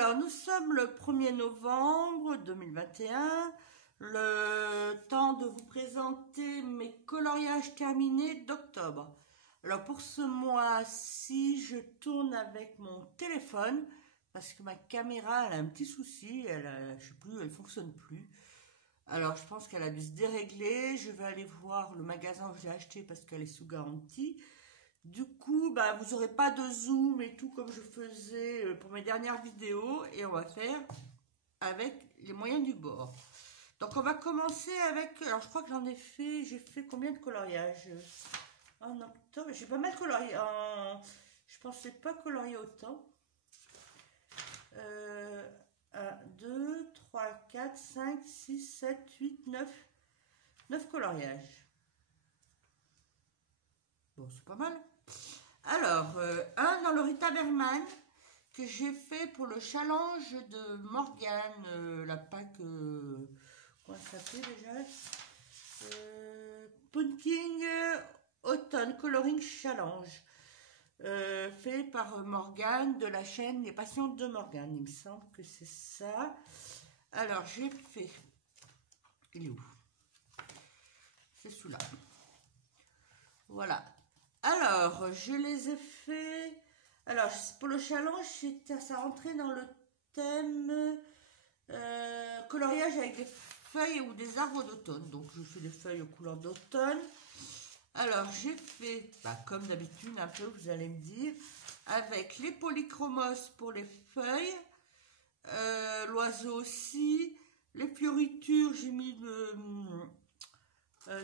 Alors, nous sommes le 1er novembre 2021. Le temps de vous présenter mes coloriages terminés d'octobre. Alors, pour ce mois-ci, je tourne avec mon téléphone parce que ma caméra, elle a un petit souci. Je sais plus, elle fonctionne plus. Alors, je pense qu'elle a dû se dérégler. Je vais aller voir le magasin où j'ai acheté parce qu'elle est sous garantie. Du coup, vous n'aurez pas de zoom et tout comme je faisais pour mes dernières vidéos. Et on va faire avec les moyens du bord. Donc, on va commencer avec... Alors, je crois que j'ai fait combien de coloriages en octobre? J'ai pas mal colorié. Je pensais pas colorier autant. 1, 2, 3, 4, 5, 6, 7, 8, 9. 9 coloriages. Bon, c'est pas mal. Alors, un dans le Rita Berman que j'ai fait pour le challenge de Morgane, la Pâque, comment ça s'appelait déjà? Pumpkin Autumn Coloring Challenge, fait par Morgane de la chaîne Les Passions de Morgane, il me semble que c'est ça. Alors, j'ai fait, il est où? C'est celui-là. Voilà. Alors, je les ai fait... Alors, pour le challenge, ça rentrait dans le thème coloriage avec des feuilles ou des arbres d'automne. Donc, je fais des feuilles aux couleurs d'automne. Alors, j'ai fait, comme d'habitude, un peu, vous allez me dire, avec les polychromos pour les feuilles, l'oiseau aussi, les fioritures, j'ai mis le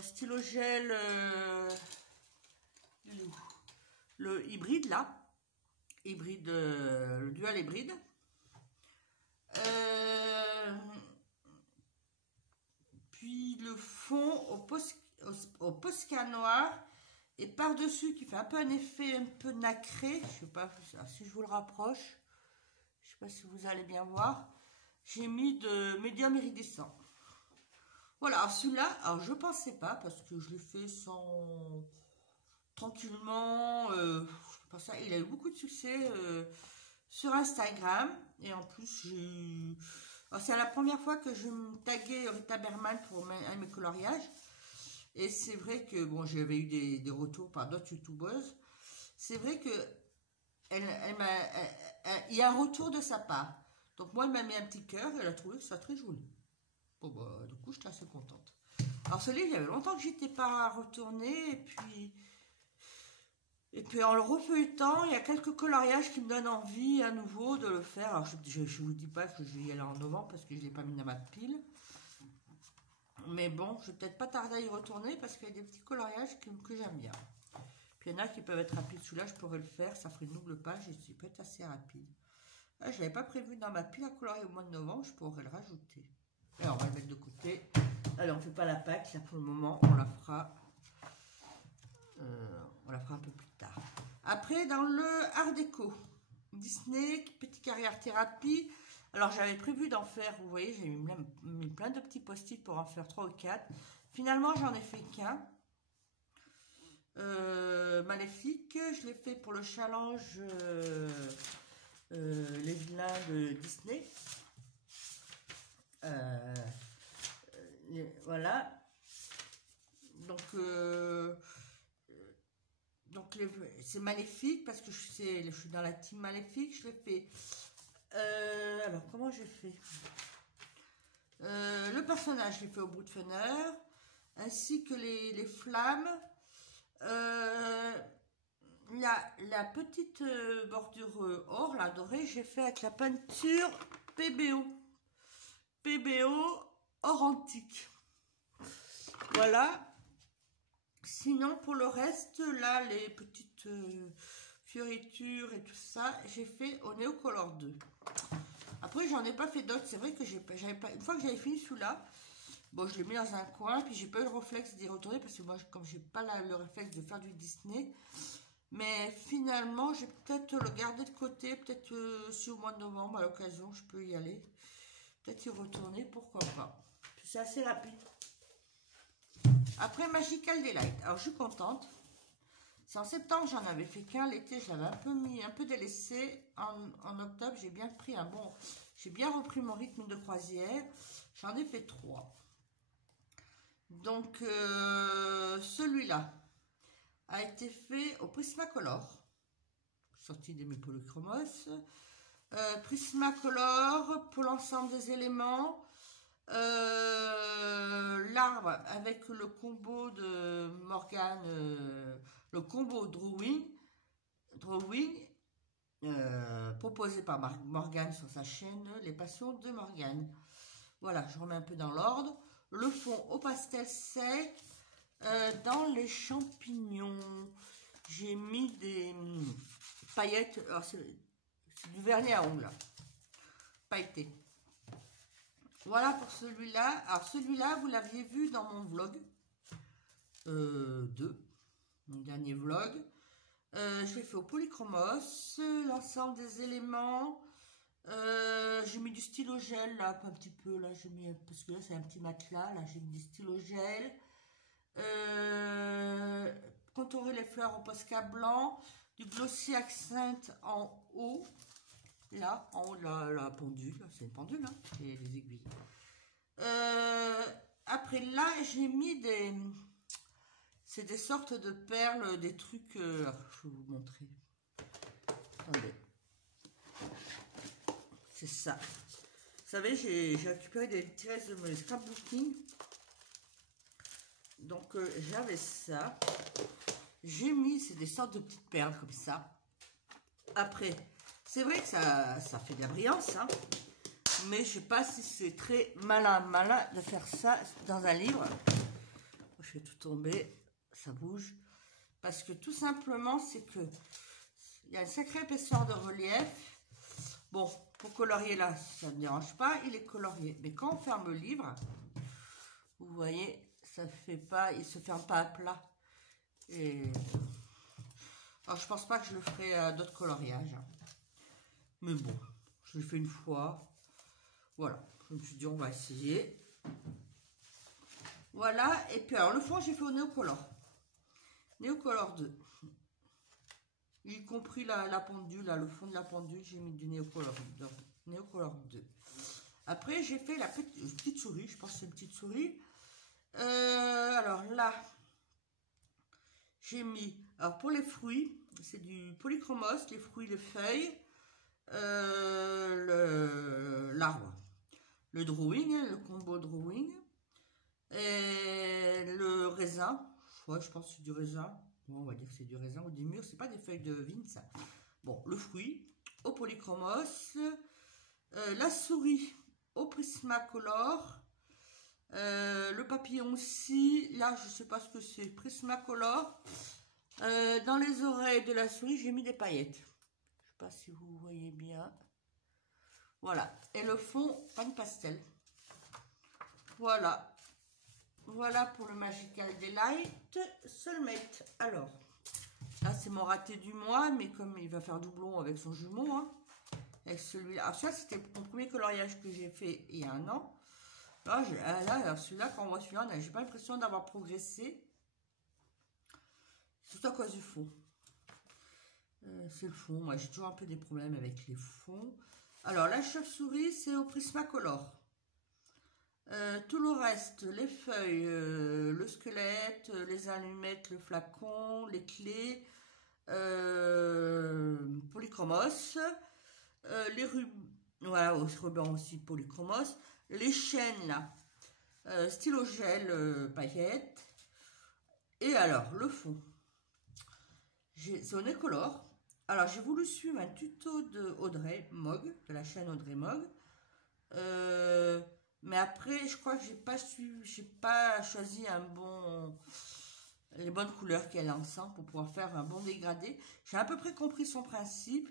stylo gel... le hybride là, le dual hybride, puis le fond au Posca noir, et par dessus qui fait un peu un effet un peu nacré. Je sais pas si je vous le rapproche, je sais pas si vous allez bien voir, j'ai mis de médium iridescent. Voilà. Alors celui-là, alors je pensais pas parce que je l'ai fait sans... tranquillement, il a eu beaucoup de succès sur Instagram, et en plus c'est la première fois que je me taguais Rita Berman pour mes coloriages, et c'est vrai que bon, j'avais eu des retours par d'autres youtubeuses. C'est vrai que il y a un retour de sa part, donc moi elle m'a mis un petit cœur et elle a trouvé que ça très joli. Bon du coup j'étais assez contente. Alors ce livre, il y avait longtemps que j'étais pas retournée, et puis en le refeuilletant, il y a quelques coloriages qui me donnent envie à nouveau de le faire. Alors je vous dis pas que je vais y aller en novembre parce que je ne l'ai pas mis dans ma pile. Mais bon, je vais peut-être pas tarder à y retourner parce qu'il y a des petits coloriages que j'aime bien. Puis il y en a qui peuvent être rapides. Celui-là, je pourrais le faire. Ça ferait une double page et ça peut être assez rapide. Là, je n'avais pas prévu dans ma pile à colorier au mois de novembre. Je pourrais le rajouter. Et on va le mettre de côté. Allez, on ne fait pas la Pâque là pour le moment. On la fera un peu plus tard. Après, dans le Art déco, Disney, petit carrière thérapie. Alors, j'avais prévu d'en faire, vous voyez, j'ai mis plein de petits post-it pour en faire 3 ou 4. Finalement, j'en ai fait qu'un. Maléfique, je l'ai fait pour le challenge Les Vilains de Disney. Voilà. Donc c'est Maléfique parce que je suis dans la team Maléfique. Je l'ai fait. Alors comment j'ai fait? Le personnage, je l'ai fait au bout de fenêtre, ainsi que les flammes. La petite bordure or, là, dorée, j'ai fait avec la peinture PBO or antique. Voilà. Sinon, pour le reste, là, les petites fioritures et tout ça, j'ai fait au Neocolor 2. Après, j'en ai pas fait d'autres. C'est vrai que une fois que j'avais fini celui-là, bon, je l'ai mis dans un coin, puis j'ai pas eu le réflexe d'y retourner, parce que moi, comme j'ai pas le réflexe de faire du Disney, mais finalement, j'ai peut-être le garder de côté, peut-être si au mois de novembre, à l'occasion, je peux y aller. Peut-être y retourner, pourquoi pas. C'est assez rapide. Après, Magical Delight. Alors, je suis contente. C'est en septembre, j'en avais fait qu'un. L'été, je l'avais un peu délaissé. En octobre, j'ai bien pris j'ai bien repris mon rythme de croisière. J'en ai fait 3. Donc, celui-là a été fait au Prismacolor. Sorti de mes polychromos. Prismacolor pour l'ensemble des éléments. L'arbre avec le combo de Morgane, le combo Drawing proposé par Morgane sur sa chaîne Les Passions de Morgane. Voilà, je remets un peu dans l'ordre. Le fond au pastel sec. Dans les champignons, j'ai mis des paillettes. C'est du vernis à ongles pailleté. Voilà pour celui-là. Alors celui-là, vous l'aviez vu dans mon vlog 2, mon dernier vlog. Je l'ai fait au polychromos, l'ensemble des éléments. J'ai mis du stylo gel là, un petit peu là, j'ai mis parce que là c'est un petit matelas, là j'ai mis du stylo gel. Contourer les fleurs au Posca blanc, du glossy accent en haut. Là, en haut de la pendule, c'est une pendule, hein, et les aiguilles. Après là, j'ai mis c'est des sortes de perles, des trucs. Je vais vous montrer. Attendez. C'est ça. Vous savez, j'ai récupéré des tiresses de mon scrapbooking. Donc, j'avais ça. J'ai mis, c'est des sortes de petites perles comme ça. Après. C'est vrai que ça fait de la brillance, hein, mais je sais pas si c'est très malin de faire ça dans un livre. Je vais tout tomber, ça bouge. Parce que tout simplement, c'est que il y a une sacrée épaisseur de relief. Bon, pour colorier là, ça ne me dérange pas, il est colorié. Mais quand on ferme le livre, vous voyez, ça fait pas, il se ferme pas à plat. Et alors, je pense pas que je le ferai à d'autres coloriages. Mais bon, je l'ai fait une fois. Voilà, je me suis dit, on va essayer. Voilà, et puis alors le fond, j'ai fait au Néocolor. Néocolor 2. Y compris la pendule, là, le fond de la pendule, j'ai mis du Néocolor 2. Après, j'ai fait la petite souris, je pense que c'est une petite souris. Alors là, j'ai mis, alors pour les fruits, c'est du polychromos, les fruits, les feuilles. L'arbre, le drawing, le combo drawing, et le raisin. Ouais, je pense que c'est du raisin. Bon, on va dire que c'est du raisin ou des mûres, c'est pas des feuilles de vigne ça. Bon, le fruit au polychromos, la souris au Prismacolor, le papillon aussi. Là, je sais pas ce que c'est, Prismacolor. Dans les oreilles de la souris, j'ai mis des paillettes. Pas si vous voyez bien. Voilà. Et le fond, pas de pastel. Voilà. Voilà pour le Magical Delight Soulmate. Alors, là, c'est mon raté du mois, mais comme il va faire doublon avec son jumeau, hein, avec celui-là. Alors, ça, c'était mon premier coloriage que j'ai fait il y a un an. Là, celui-là, quand on voit celui-là, j'ai pas l'impression d'avoir progressé. Surtout à cause du fond. C'est le fond. Moi, j'ai toujours un peu des problèmes avec les fonds. Alors, la chauve-souris, c'est au Prismacolor. Tout le reste, les feuilles, le squelette, les allumettes, le flacon, les clés, polychromos, les rubans, voilà, ruban aussi polychromos, les chaînes là, stylo gel, paillettes. Et alors, le fond, c'est au Nécolor. Alors, j'ai voulu suivre un tuto de Audrey Mogg, de la chaîne Audrey Mogg. Mais après, je crois que j'ai pas choisi les bonnes couleurs qu'elle a ensemble pour pouvoir faire un bon dégradé. J'ai à peu près compris son principe,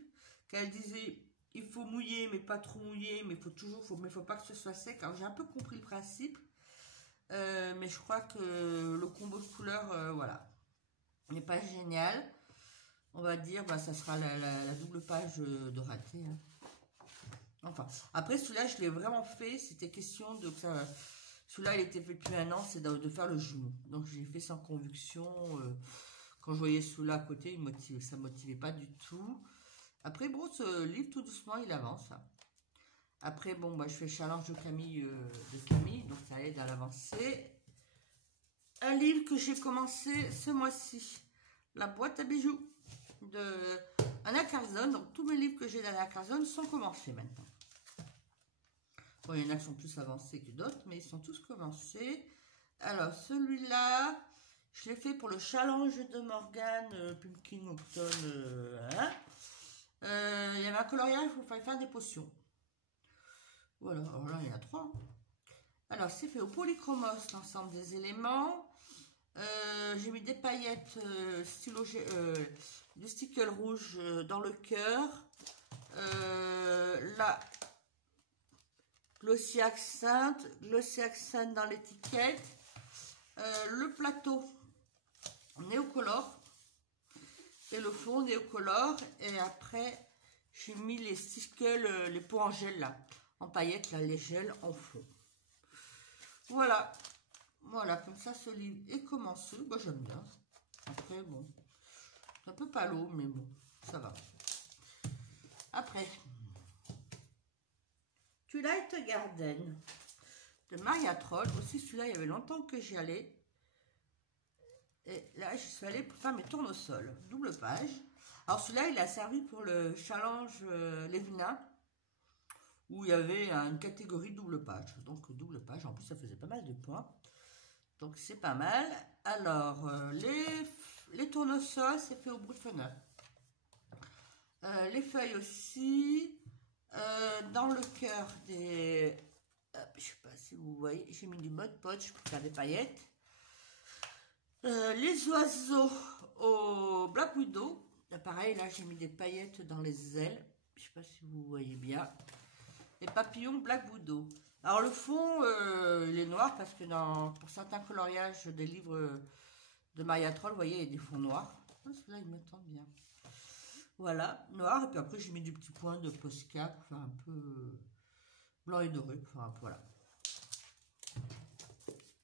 qu'elle disait, il faut mouiller, mais pas trop mouiller, mais mais faut pas que ce soit sec. Alors, j'ai un peu compris le principe, mais je crois que le combo de couleurs, voilà, n'est pas génial. On va dire, bah, ça sera la double page de raté. Hein. Enfin, après celui-là, je l'ai vraiment fait. C'était question de ça. Celui-là, il était fait depuis un an, c'est de faire le jumeau. Donc, j'ai fait sans conviction. Quand je voyais celui-là à côté, ça ne motivait pas du tout. Après, bon, ce livre, tout doucement, il avance. Après, bon, bah, je fais le challenge de Camille, donc ça aide à l'avancée. Un livre que j'ai commencé ce mois-ci, La boîte à bijoux de Anna Carzon. Donc, tous mes livres que j'ai d'Anna Carzon sont commencés maintenant. Bon, il y en a qui sont plus avancés que d'autres, mais ils sont tous commencés. Alors, celui-là, je l'ai fait pour le challenge de Morgane, Pumpkin Autumn. Il y avait un coloriage, il fallait faire des potions. Voilà, alors là, il y en a 3. Alors, c'est fait au polychromos, l'ensemble des éléments. J'ai mis des paillettes du sticker rouge dans le cœur. Là, glossy accent dans l'étiquette. Le plateau néocolore et le fond néocolore. Et après, j'ai mis les stickers, les pots en gel là, en paillettes, là, les gels en fond. Voilà. Voilà, comme ça, ce livre est commencé. Moi, j'aime bien. Après, bon, c'est un peu palo, mais bon, ça va. Après, Twilight Garden de Maria Troll. Aussi, celui-là, il y avait longtemps que j'y allais. Et là, je suis allée pour faire mes tournesols. Double page. Alors, celui-là, il a servi pour le challenge Lévina, où il y avait une catégorie double page. Donc, double page. En plus, ça faisait pas mal de points. Donc, c'est pas mal. Alors, les tournesols, c'est fait au bout de fenêtre. Les feuilles aussi. Dans le cœur des... je sais pas si vous voyez, j'ai mis du Mod Podge pour faire des paillettes. Les oiseaux au Black Widow. Pareil, là, j'ai mis des paillettes dans les ailes. Je sais pas si vous voyez bien. Les papillons Black Widow. Alors, le fond, il est noir parce que pour certains coloriages des livres de Maria Troll, vous voyez, il y a des fonds noirs. Oh, celui-là, il me tente bien. Voilà, noir. Et puis après, j'ai mis du petit point de Posca pour faire un peu blanc et doré. Pour faire un peu, voilà.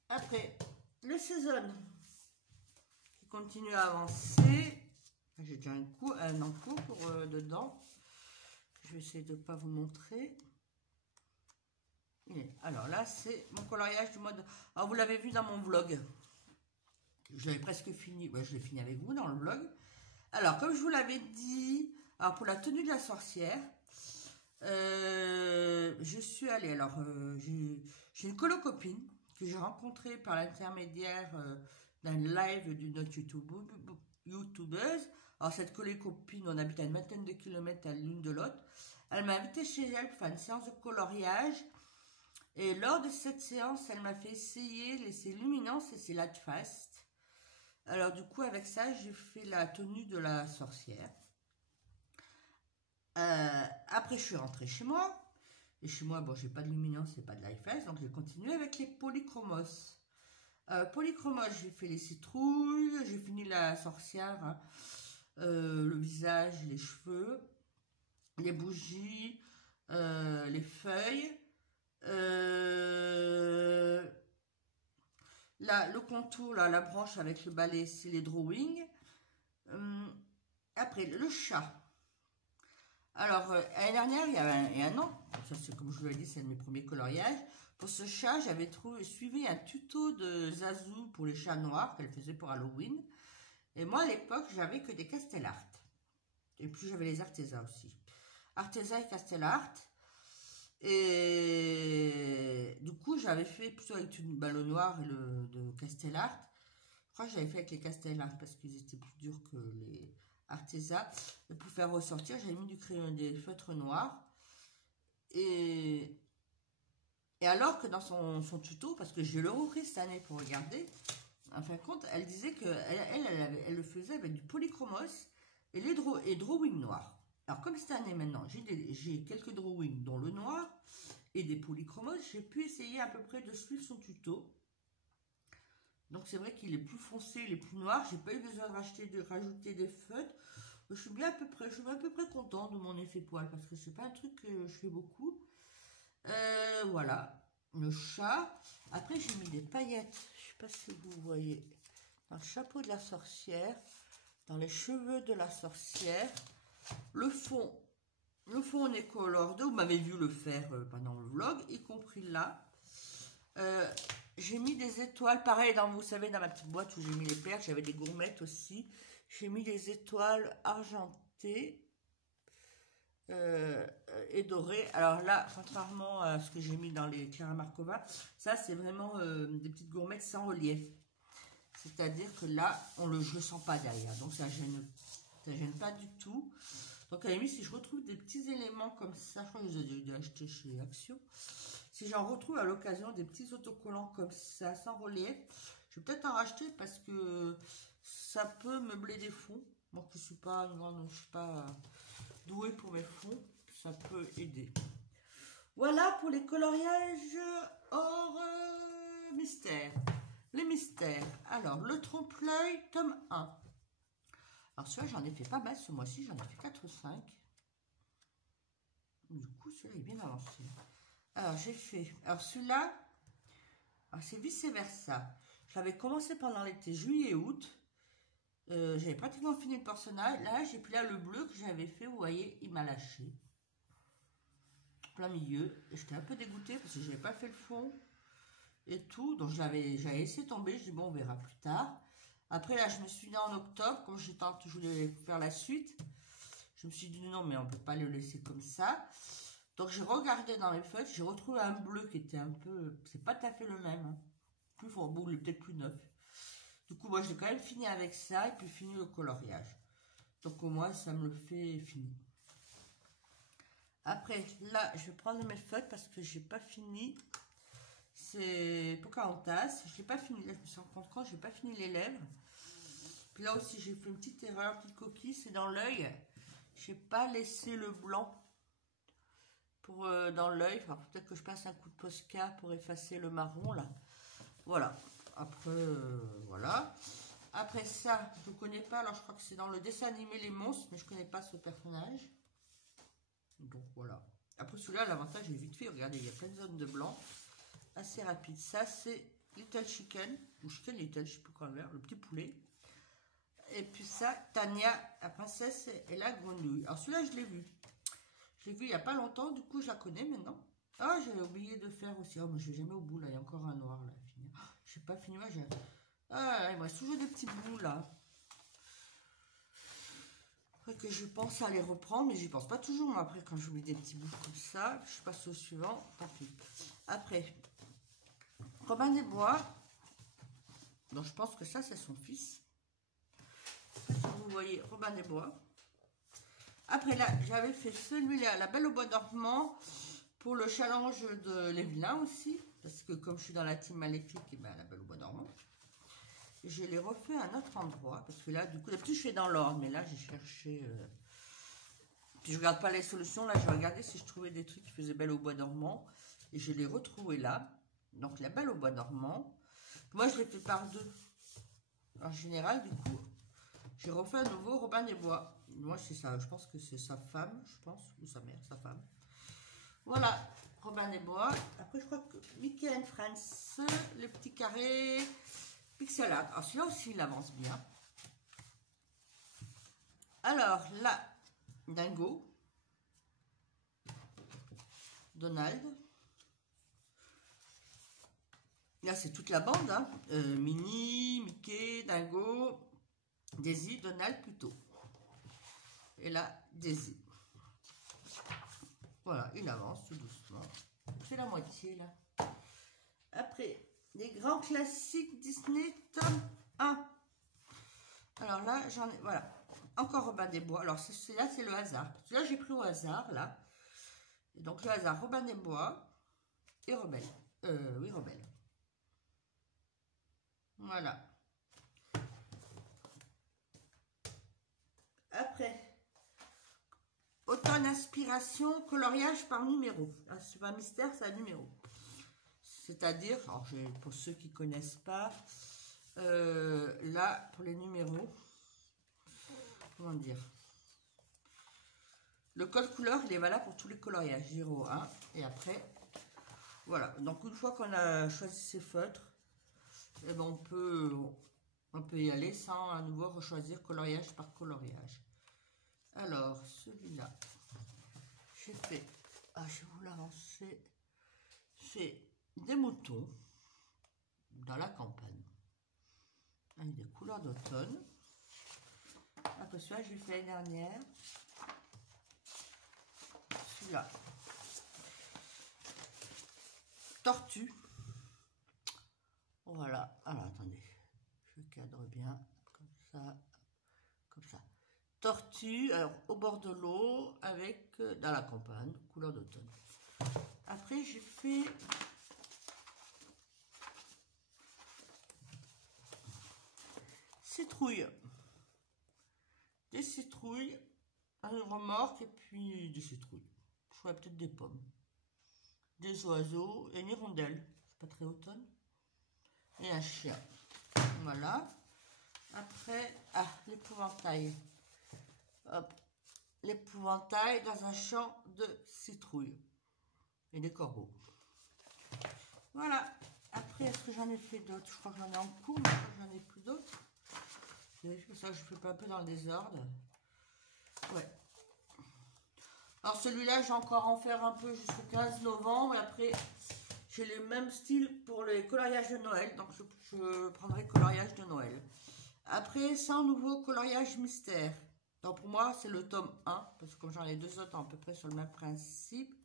Après, le Saison qui continue à avancer. J'ai déjà un encours dedans. Je vais essayer de ne pas vous montrer. Alors là, c'est mon coloriage du mode... Alors, vous l'avez vu dans mon vlog. Je l'avais presque fini. Ouais, je l'ai fini avec vous dans le vlog. Alors, comme je vous l'avais dit, alors pour la tenue de la sorcière, je suis allée... Alors, j'ai une colo-copine que j'ai rencontrée par l'intermédiaire d'un live d'une autre youtubeuse. Alors, cette colo-copine, on habite à une vingtaine de kilomètres à l'une de l'autre. Elle m'a invitée chez elle pour faire une séance de coloriage. Et lors de cette séance, elle m'a fait essayer ses luminances et ses light fast. Alors du coup, avec ça, j'ai fait la tenue de la sorcière. Après, je suis rentrée chez moi. Et chez moi, bon, j'ai pas de luminance et pas de light fast. Donc, j'ai continué avec les polychromos. Polychromos, j'ai fait les citrouilles. J'ai fini la sorcière. Hein, le visage, les cheveux, les bougies, les feuilles. Là, le contour, là, la branche avec le balai, c'est les drawings. Après, le chat. Alors, l'année dernière, il y a un an, ça c'est comme je vous l'ai dit, c'est un de mes premiers coloriages. Pour ce chat, j'avais suivi un tuto de Zazou pour les chats noirs qu'elle faisait pour Halloween. Et moi, à l'époque, j'avais que des Castellart. Et puis, j'avais les Arteza aussi. Arteza et Castellart. Et du coup, j'avais fait plutôt avec le noir et de Castellart. Je crois que j'avais fait avec les Castellart parce qu'ils étaient plus durs que les Arteza. Et pour faire ressortir, j'avais mis du crayon, des feutres noirs. Et alors que dans son tuto, parce que je l'ai repris cette année pour regarder, en fin de compte, elle disait qu'elle le faisait avec du polychromos et drawing noirs. Alors, comme cette année maintenant, j'ai quelques drawings dont le noir et des polychromos, j'ai pu essayer à peu près de suivre son tuto. Donc, c'est vrai qu'il est plus foncé, il est plus noir. J'ai pas eu besoin de rajouter des feutres. Je suis à peu près contente de mon effet poil parce que c'est pas un truc que je fais beaucoup. Voilà, le chat. Après, j'ai mis des paillettes. Je sais pas si vous voyez. Dans le chapeau de la sorcière. dans les cheveux de la sorcière. Le fond on est color 2, vous m'avez vu le faire pendant le vlog, y compris là. J'ai mis des étoiles, pareil, vous savez, dans ma petite boîte où j'ai mis les perles, j'avais des gourmettes aussi. J'ai mis des étoiles argentées et dorées. Alors là, contrairement à ce que j'ai mis dans les Clara Markova, ça c'est vraiment des petites gourmettes sans relief. C'est-à-dire que là, je ne le sens pas derrière, donc ça gêne pas du tout. Donc à la limite, si je retrouve des petits éléments comme ça, je crois que je les ai achetés chez Action. Si j'en retrouve à l'occasion des petits autocollants comme ça, sans relief, je vais peut-être en racheter parce que ça peut meubler des fonds. Moi qui ne suis pas douée pour mes fonds, ça peut aider. Voilà pour les coloriages hors mystère. Les mystères. Alors, le trompe-l'œil, tome 1. Alors, celui-là, j'en ai fait pas mal ce mois-ci. J'en ai fait 4 ou 5. Du coup, celui-là est bien avancé. Alors, j'ai fait... Alors, celui-là, c'est vice-versa. J'avais commencé pendant l'été, juillet-août. J'avais pratiquement fini le personnage. Là, j'ai pris là le bleu que j'avais fait. Vous voyez, il m'a lâché. Plein milieu. J'étais un peu dégoûtée parce que je n'avais pas fait le fond. Et tout, donc j'avais laissé tomber, je dis bon on verra plus tard. Après là je me suis dit en octobre, quand je voulais faire la suite, je me suis dit non mais on peut pas le laisser comme ça. Donc j'ai regardé dans les feuilles, j'ai retrouvé un bleu qui était un peu, c'est pas tout à fait le même, hein. Plus fort, bon il est peut-être plus neuf. Du coup moi j'ai quand même fini avec ça et puis fini le coloriage. Donc au moins ça me le fait fini. Après là je vais prendre mes feuilles parce que j'ai pas fini. C'est Pocahontas, je n'ai pas fini, là je me suis rendu compte, je n'ai pas fini les lèvres. Puis là aussi j'ai fait une petite erreur, une petite coquille, c'est dans l'œil. Je n'ai pas laissé le blanc pour, dans l'œil. Enfin, peut-être que je passe un coup de Posca pour effacer le marron là. Voilà, après voilà. Après ça, je ne connais pas, alors je crois que c'est dans le dessin animé Les Monstres, mais je ne connais pas ce personnage. Donc voilà. Après celui-là, l'avantage est vite fait, regardez, il y a plein de zones de blanc. Assez rapide. Ça, c'est Little Chicken, ou Chicken Little, je sais plus quoi faire, le petit poulet. Et puis ça, Tania, la princesse et la grenouille. Alors celui-là, je l'ai vu. Je l'ai vu il n'y a pas longtemps, du coup, je la connais maintenant. Ah, j'avais oublié de faire aussi. Oh, moi, je vais jamais au bout, là. Il y a encore un noir, là, à finir. Oh, je sais pas fini, moi, j'ai... Ah, il me reste toujours des petits bouts, là. Après que je pense à les reprendre, mais j'y pense pas toujours. Moi, après, quand j'oublie des petits bouts comme ça, je passe au suivant. Tant pis. Après... Robin des Bois, donc je pense que ça c'est son fils. Si vous voyez Robin des Bois. Après là, j'avais fait celui-là, La Belle au Bois dormant, pour le challenge de Les Vilains aussi, parce que comme je suis dans la team maléfique, et ben La Belle au Bois dormant. Je l'ai refait à un autre endroit, parce que là, du coup, d'habitude je fais dans l'ordre, mais là j'ai cherché. Puis je regarde pas les solutions, là j'ai regardé si je trouvais des trucs qui faisaient Belle au Bois dormant, et je l'ai retrouvé là. Donc La Belle au Bois dormant. Moi je l'ai fait par deux. En général, du coup, j'ai refait à nouveau Robin des Bois. Moi c'est ça, je pense que c'est sa femme, je pense, ou sa mère, sa femme. Voilà, Robin des Bois. Après je crois que Mickey and Friends, le petit carré, pixel art. Alors celui-là aussi il avance bien. Alors là, Dingo, Donald. Là, c'est toute la bande, hein. Minnie, Mickey, Dingo, Daisy, Donald plutôt. Et là, Daisy. Voilà, il avance tout doucement. C'est la moitié, là. Après, les grands classiques Disney, tome 1. Alors là, j'en ai... Voilà. Encore Robin des Bois. Alors, là, c'est le hasard. Là, j'ai pris au hasard, là. Et donc, le hasard, Robin des Bois et Rebelle. Oui, Rebelle. Voilà. Après, automne inspiration, coloriage par numéro. Ah, c'est pas un mystère, c'est un numéro. C'est-à-dire, alors pour ceux qui ne connaissent pas, là, pour les numéros, comment dire, le code couleur, il est valable pour tous les coloriages, 0, 1, et après, voilà. Donc, une fois qu'on a choisi ses feutres, eh ben, on peut On peut y aller sans à nouveau rechoisir coloriage par coloriage. Alors, celui-là, j'ai fait, je vais vous l'avancer, c'est des moutons dans la campagne, avec des couleurs d'automne. Après celui-là, je l'ai fait l'année dernière. Celui-là, tortue. Voilà, alors attendez, je cadre bien, comme ça, comme ça. Tortue, alors au bord de l'eau, avec, dans la campagne, couleur d'automne. Après, j'ai fait citrouille. Des citrouilles, un remorque et puis des citrouilles. Je ferais peut-être des pommes. Des oiseaux et une hirondelle. C'est pas très automne. Et un chien. Voilà. Après, l'épouvantail. Hop. L'épouvantail dans un champ de citrouilles. Et des corbeaux. Voilà. Après, est-ce que j'en ai fait d'autres? Je crois que j'en ai en cours, mais je crois que j'en ai plus d'autres. C'est ça que je fais pas un peu dans le désordre. Ouais. Alors celui-là, j'ai encore en faire un peu jusqu'au 15 novembre. Et après, j'ai le même style pour les coloriages de Noël. Donc je prendrai coloriage de Noël. Après, 100 nouveaux coloriages mystères. Donc pour moi, c'est le tome 1. Parce que comme j'en ai deux autres à peu près sur le même principe.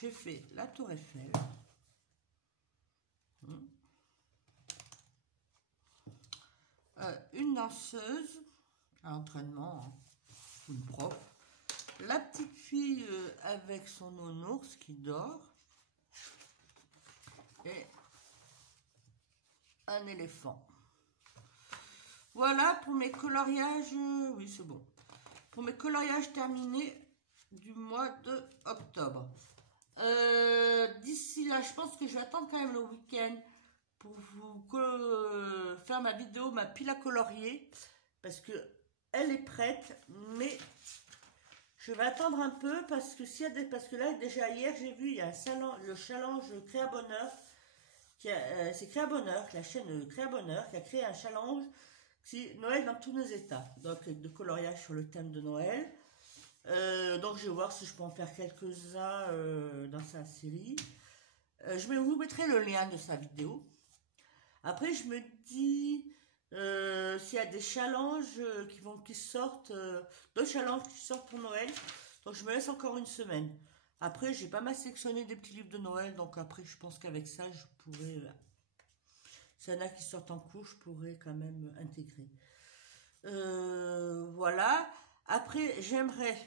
J'ai fait la Tour Eiffel. Une danseuse à l'entraînement, une prof. La petite fille avec son nounours qui dort. Et un éléphant. Voilà pour mes coloriages. Oui, c'est bon. Pour mes coloriages terminés du mois de octobre. D'ici là, je pense que je vais attendre quand même le week-end pour vous faire ma vidéo, ma pile à colorier. Parce que elle est prête, mais je vais attendre un peu parce que parce que là déjà hier j'ai vu il y a le challenge Créa Bonheur, c'est Créa Bonheur, la chaîne Créa Bonheur qui a créé un challenge, c'est Noël dans tous nos états, donc de coloriage sur le thème de Noël. Donc je vais voir si je peux en faire quelques-uns dans sa série. Je vous mettrai le lien de sa vidéo. Après je me dis s'il y a des challenges qui sortent, d'autres challenges qui sortent pour Noël, donc je me laisse encore une semaine. Après j'ai pas mal sélectionné des petits livres de Noël, donc après je pense qu'avec ça je pourrais, s'il y en a qui sortent en cours, je pourrais quand même intégrer. Voilà. Après j'aimerais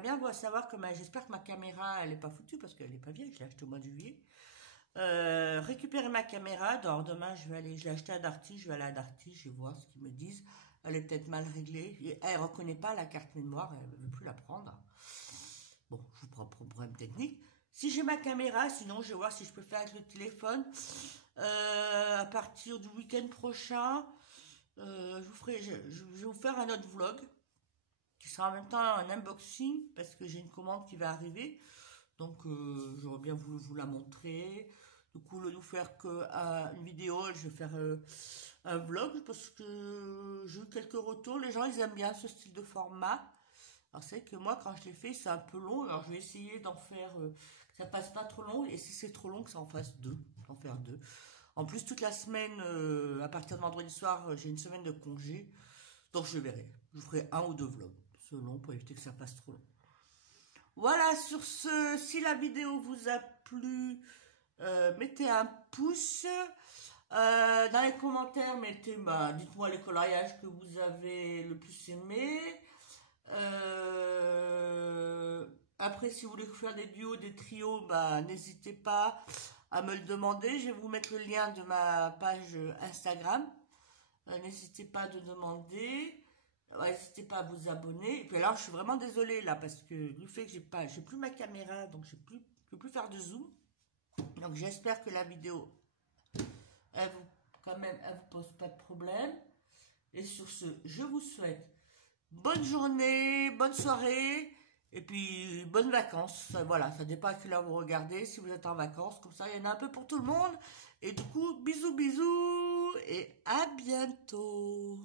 bien savoir que j'espère que ma caméra elle est pas foutue parce qu'elle est pas vieille, je l'ai achetée au mois de juillet. Récupérer ma caméra. Alors demain je l'ai acheté à Darty, je vais aller à Darty, je vais voir ce qu'ils me disent. Elle est peut-être mal réglée, elle reconnaît pas la carte mémoire, elle ne veut plus la prendre. Bon, je vous prends problème technique. Si j'ai ma caméra, sinon je vais voir si je peux faire avec le téléphone. À partir du week-end prochain, je vais vous faire un autre vlog qui sera en même temps un unboxing parce que j'ai une commande qui va arriver. Donc j'aurais bien voulu vous la montrer. Du coup, au lieu de vous faire une vidéo, je vais faire un vlog parce que j'ai eu quelques retours. Les gens, ils aiment bien ce style de format. Alors c'est vrai que moi, quand je l'ai fait, c'est un peu long. Alors je vais essayer d'en faire, que ça passe pas trop long. Et si c'est trop long, que ça en fasse deux. En faire deux. En plus, toute la semaine, à partir de vendredi soir, j'ai une semaine de congé. Donc je verrai. Je ferai un ou deux vlogs selon pour éviter que ça passe trop long. Voilà, sur ce, si la vidéo vous a plu, mettez un pouce. Dans les commentaires, dites-moi les coloriages que vous avez le plus aimé. Après, si vous voulez faire des duos, des trios, n'hésitez pas à me le demander. Je vais vous mettre le lien de ma page Instagram. N'hésitez pas à demander. N'hésitez pas à vous abonner. Et puis alors, je suis vraiment désolée là parce que du fait que j'ai plus ma caméra, donc je peux plus faire de zoom. Donc j'espère que la vidéo, elle vous pose pas de problème. Et sur ce, je vous souhaite bonne journée, bonne soirée. Et puis, bonnes vacances. Voilà, ça dépend à quelle heure vous regardez. Si vous êtes en vacances, comme ça, il y en a un peu pour tout le monde. Et du coup, bisous, bisous et à bientôt.